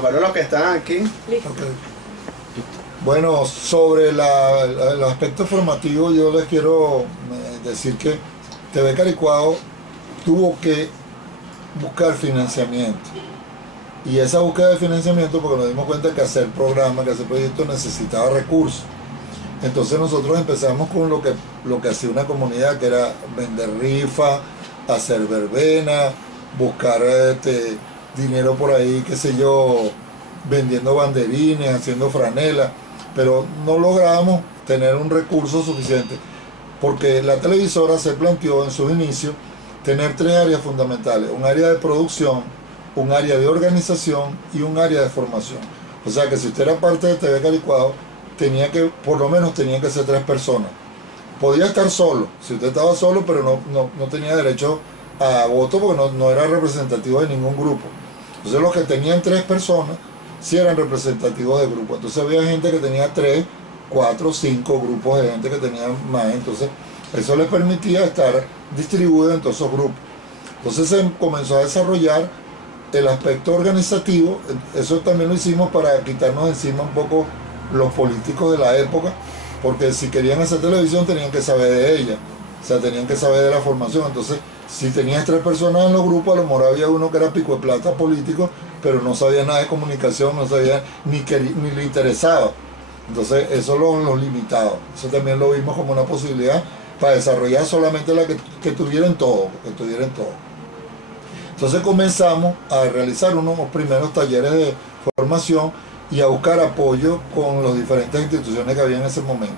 Aparte los que están aquí. Listo. Okay. Bueno, sobre el aspecto formativo, yo les quiero decir que TV Caricuao tuvo que buscar financiamiento. Y esa búsqueda de financiamiento, porque nos dimos cuenta que hacer programas, que hacer proyectos necesitaba recursos. Entonces nosotros empezamos con lo que hacía una comunidad, que era vender rifa, hacer verbena, buscar dinero por ahí, qué sé yo, vendiendo banderines, haciendo franela, pero no lográbamos tener un recurso suficiente, porque la televisora se planteó en sus inicios tener tres áreas fundamentales: un área de producción, un área de organización y un área de formación. O sea que si usted era parte de TV Caricuao, por lo menos tenían que ser 3 personas. Podía estar solo, si usted estaba solo, pero no tenía derecho a voto porque no era representativo de ningún grupo. Entonces los que tenían 3 personas sí eran representativos de grupo. Entonces había gente que tenía 3, 4, 5 grupos de gente que tenían más. Entonces eso les permitía estar distribuidos en todos esos grupos. Entonces se comenzó a desarrollar el aspecto organizativo. Eso también lo hicimos para quitarnos encima un poco los políticos de la época, porque si querían hacer televisión tenían que saber de ella, o sea, tenían que saber de la formación. Entonces, si tenías 3 personas en los grupos, a lo mejor había uno que era pico de plata político, pero no sabía nada de comunicación, no sabía ni le interesaba. Entonces, eso lo limitaba. Eso también lo vimos como una posibilidad para desarrollar solamente la que tuvieran todo, Entonces comenzamos a realizar unos primeros talleres de formación y a buscar apoyo con las diferentes instituciones que había en ese momento,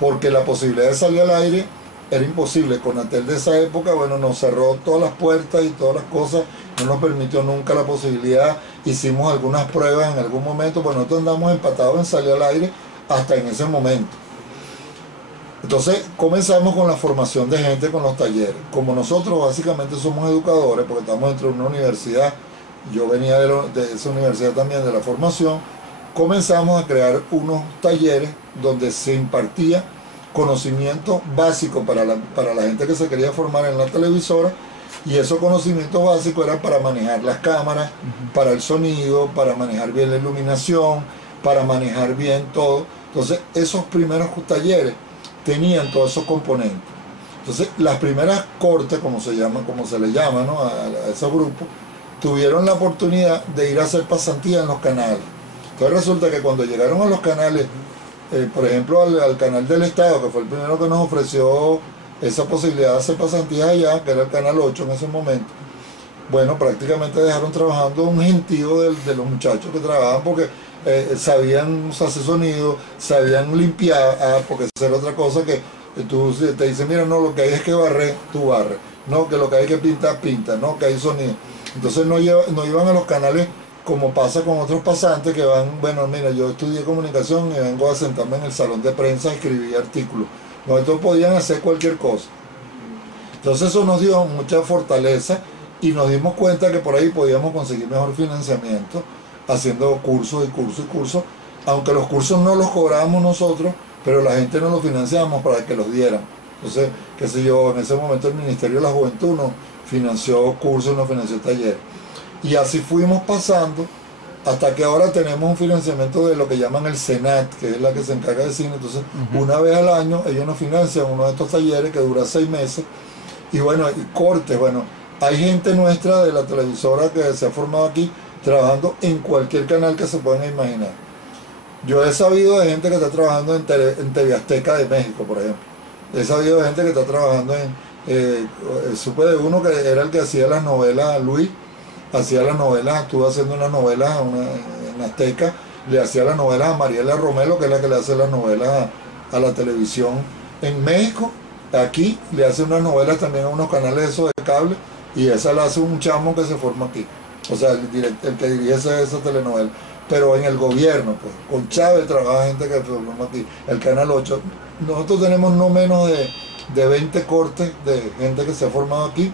porque la posibilidad de salir al aire era imposible. Conatel de esa época, bueno, nos cerró todas las puertas y todas las cosas, no nos permitió nunca la posibilidad. Hicimos algunas pruebas en algún momento, pues nosotros andamos empatados en salir al aire hasta en ese momento. Entonces comenzamos con la formación de gente, con los talleres. Como nosotros básicamente somos educadores, porque estamos dentro de una universidad, yo venía de esa universidad también, de la formación, comenzamos a crear unos talleres donde se impartía conocimiento básico para la gente que se quería formar en la televisora, y esos conocimientos básicos eran para manejar las cámaras, para el sonido, para manejar bien la iluminación, para manejar bien todo. Entonces esos primeros talleres tenían todos esos componentes. Entonces las primeras cortes, como se le llama, ¿no?, a esos grupos, tuvieron la oportunidad de ir a hacer pasantía en los canales. Entonces resulta que cuando llegaron a los canales, por ejemplo al canal del Estado, que fue el primero que nos ofreció esa posibilidad de hacer pasantías allá, que era el canal 8 en ese momento, bueno, prácticamente dejaron trabajando un gentío de los muchachos que trabajaban, porque sabían hacer sonido, sabían limpiar, porque esa era otra cosa, que tú te dicen, mira, no, lo que hay es que barrer, tú barres, no, que lo que hay que pintar, pinta, no, que hay sonido. Entonces no iban a los canales como pasa con otros pasantes que van, bueno, mira, yo estudié comunicación y vengo a sentarme en el salón de prensa a escribir artículos. Nosotros podían hacer cualquier cosa. Entonces eso nos dio mucha fortaleza y nos dimos cuenta que por ahí podíamos conseguir mejor financiamiento haciendo cursos y cursos y cursos, aunque los cursos no los cobrábamos nosotros, pero la gente nos los financiábamos para que los dieran. Entonces, qué sé yo, en ese momento el Ministerio de la Juventud nos financió cursos, nos financió talleres. Y así fuimos pasando hasta que ahora tenemos un financiamiento de lo que llaman el Senat, que es la que se encarga de cine. Entonces, una vez al año ellos nos financian uno de estos talleres que dura 6 meses. Y bueno, y cortes, bueno, hay gente nuestra de la televisora que se ha formado aquí trabajando en cualquier canal que se puedan imaginar. Yo he sabido de gente que está trabajando en TV Azteca de México, por ejemplo. He sabido de gente que está trabajando supe de uno que era el que hacía las novelas, Luis, hacía las novelas, estuvo haciendo unas novelas en Azteca, le hacía las novelas a Mariela Romero, que es la que le hace las novelas a la televisión en México. Aquí le hace unas novelas también a unos canales esos de cable, y esa la hace un chamo que se forma aquí, o sea, el que dirige esa telenovela, pero en el gobierno, pues, con Chávez trabaja gente que se forma aquí, el canal 8. Nosotros tenemos no menos de 20 cortes de gente que se ha formado aquí,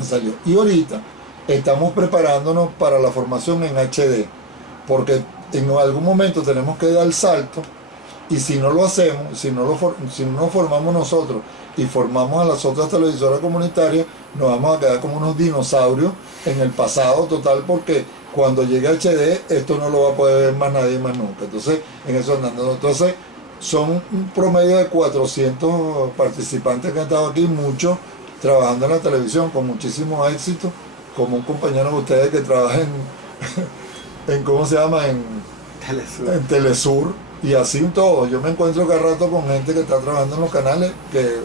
salió. Y ahorita estamos preparándonos para la formación en HD, porque en algún momento tenemos que dar el salto, y si no lo hacemos, si no nos formamos nosotros y formamos a las otras televisoras comunitarias, nos vamos a quedar como unos dinosaurios en el pasado total, porque cuando llegue a HD, esto no lo va a poder ver más nadie más nunca. Entonces, en eso andando. Entonces, son un promedio de 400 participantes que han estado aquí, muchos trabajando en la televisión con muchísimo éxito, como un compañero de ustedes que trabaja en ¿cómo se llama? En Telesur, y así en todo. Yo me encuentro cada rato con gente que está trabajando en los canales, que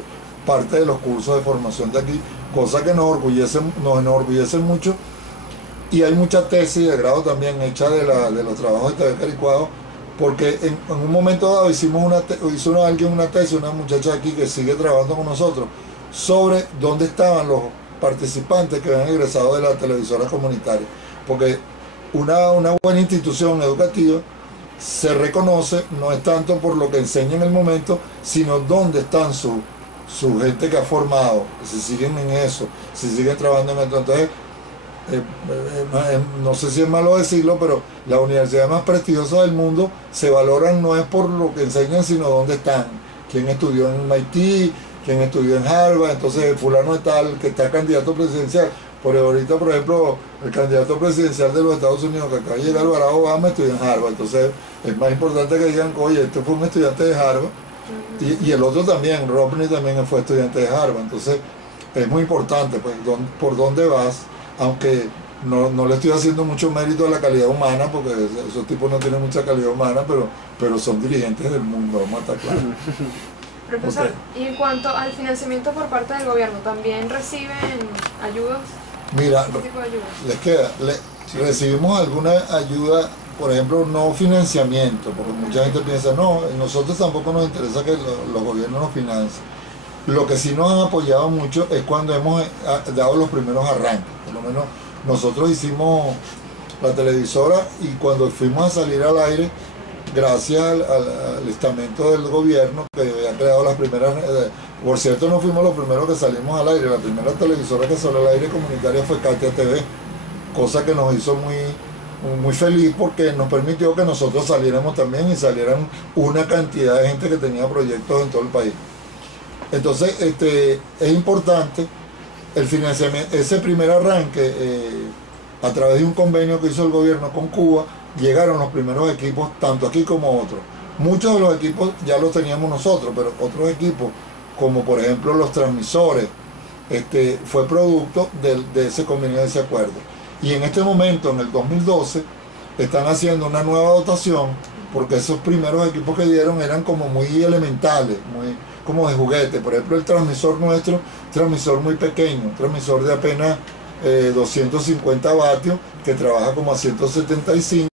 parte de los cursos de formación de aquí, cosa que nos enorgullece mucho. Y hay mucha tesis de grado también hecha de los trabajos de TV Caricuado, porque en un momento dado hizo alguien una tesis, una muchacha aquí que sigue trabajando con nosotros, sobre dónde estaban los participantes que habían egresado de las televisoras comunitarias. Porque una buena institución educativa se reconoce, no es tanto por lo que enseña en el momento, sino dónde están su gente que ha formado, si siguen en eso, si siguen trabajando en esto. Entonces, no sé si es malo decirlo, pero las universidades más prestigiosas del mundo se valoran no es por lo que enseñan, sino dónde están. Quién estudió en MIT, quién estudió en Harvard. Entonces el fulano es tal, que está candidato presidencial. Por ahorita, por ejemplo, el candidato presidencial de los Estados Unidos, que acaba de llegar, Barack Obama, estudió en Harvard. Entonces es más importante que digan, oye, este fue un estudiante de Harvard. Y el otro también, Romney también fue estudiante de Harvard. Entonces es muy importante, pues, por dónde vas. Aunque no le estoy haciendo mucho mérito a la calidad humana, porque esos tipos no tienen mucha calidad humana, pero son dirigentes del mundo, vamos a estar claros. Profesor, okay. Y en cuanto al financiamiento por parte del gobierno, ¿también reciben ayudas? Mira, ¿qué tipo de ayudas? les queda, recibimos alguna ayuda, por ejemplo, no financiamiento, porque mucha gente piensa, no, nosotros tampoco nos interesa que los gobiernos nos financien. Lo que sí nos han apoyado mucho es cuando hemos dado los primeros arranques. Por lo menos nosotros hicimos la televisora, y cuando fuimos a salir al aire, gracias al estamento del gobierno que había creado las primeras... por cierto, no fuimos los primeros que salimos al aire. La primera televisora que salió al aire comunitaria fue Katia TV, cosa que nos hizo muy feliz, porque nos permitió que nosotros saliéramos también, y salieran una cantidad de gente que tenía proyectos en todo el país. Entonces, es importante el financiamiento. Ese primer arranque, a través de un convenio que hizo el gobierno con Cuba, llegaron los primeros equipos, tanto aquí como otros. Muchos de los equipos ya los teníamos nosotros, pero otros equipos, como por ejemplo los transmisores, fue producto de ese convenio, de ese acuerdo. Y en este momento, en el 2012, están haciendo una nueva dotación, porque esos primeros equipos que dieron eran como muy elementales, muy como de juguete. Por ejemplo, el transmisor nuestro, transmisor muy pequeño, un transmisor de apenas 250 vatios, que trabaja como a 175.